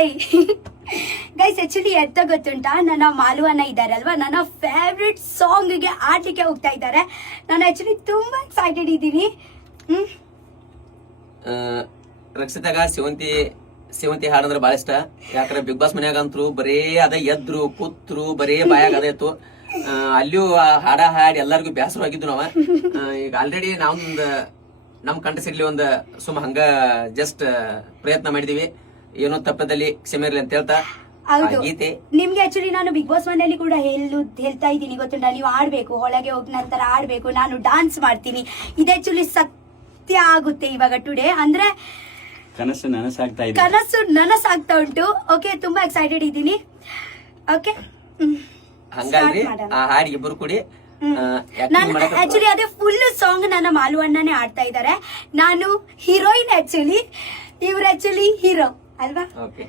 Hi guys, actually ಎಂತ ಗೊತ್ತುಂಟಾ, ನನ್ನ ಮಾಲು ಅಣ್ಣ ಇದ್ದಾರಲ್ವಾ, ನನ್ನ ಫೇವ್ರೆಟ್ ಸಾಂಗ್ಗೆ ಆಡ್ಲಿಕ್ಕೆ ಹೋಗ್ತಾ ಇದ್ದಾರೆ. ನಾನು ಆಕ್ಚುಲಿ ತುಂಬಾ ಎಕ್ಸೈಟೆಡ್ ಇದ್ದೀನಿ. ರಕ್ಷಿತಾಗ ಸೇವಂತಿ ಹಾಡಂದ್ರೆ ಬಾಳ ಇಷ್ಟ. ಯಾಕಂದ್ರೆ ಬಿಗ್ ಬಾಸ್ ಮನ್ಯಾಗ ಅಂತರು ಬರೇ ಅದ ಎದ್ರು ಕೂತ್ರು ಬರೇ ಬಾಯಾಗ ಅದ ಇತ್ತು. ಅಲ್ಲಿಯೂ ಹಾಡ ಹಾಡಿ ಎಲ್ಲರಿಗೂ ಬೇಸರವಾಗಿದ್ದು ನಾವ. ಈಗ ಆಲ್ರೆಡಿ ನಮ್ ಕಂಠ ಸಿಗ್ಲಿ ಒಂದ್ ಹಂಗ ಜಸ್ಟ್ ಪ್ರಯತ್ನ ಮಾಡಿದೀವಿ. ಏನೋ ತಪ್ಪದಲ್ಲಿ ಕ್ಷಮೆ ಇರ್ಲಿ ಅಂತ ಹೇಳ್ತಾ ಗೀತೆ ನಿಮ್ಗೆ ಆಕ್ಚುಲಿ ನಾನು ಬಿಗ್ ಬಾಸ್ ಮನೆಯಲ್ಲಿ ಕೂಡ ಹೇಳ್ತಾ ಇದ್ದೀನಿ ಗೊತ್ತುಂಟ, ನೀವು ಆಡ್ಬೇಕು, ಒಳಗೆ ಹೋಗಿ ನಂತರ ಆಡ್ಬೇಕು, ನಾನು ಡಾನ್ಸ್ ಮಾಡ್ತೀನಿ. ಇದು ಆಕ್ಚುಲಿ ಸತ್ಯ ಆಗುತ್ತೆ ಇವಾಗ ಟುಡೇ. ಅಂದ್ರೆ ಕನಸು ನನಸಾಗ್ತಾ ಉಂಟು. ಓಕೆ, ತುಂಬಾ ಎಕ್ಸೈಟೆಡ್ ಇದ್ದೀನಿ. ಓಕೆ, ಹಂಗಾಗಿ ಆ ಹಾಡಿಗೆ ಇಬ್ಬರು ಕೂಡಿ ಆಕ್ಚುಲಿ ಅದೇ ಫುಲ್ ಸಾಂಗ್ ನನ್ನ ಮಾಲು ಅಣ್ಣನೇ ಆಡ್ತಾ ಇದ್ದಾರೆ. ನಾನು ಹೀರೋಯಿನ್ ಆಕ್ಚುಲಿ, ಇವ್ರು ಆಕ್ಚುಲಿ ಹೀರೋ ಅಲ್ವಾ? ಓಕೆ.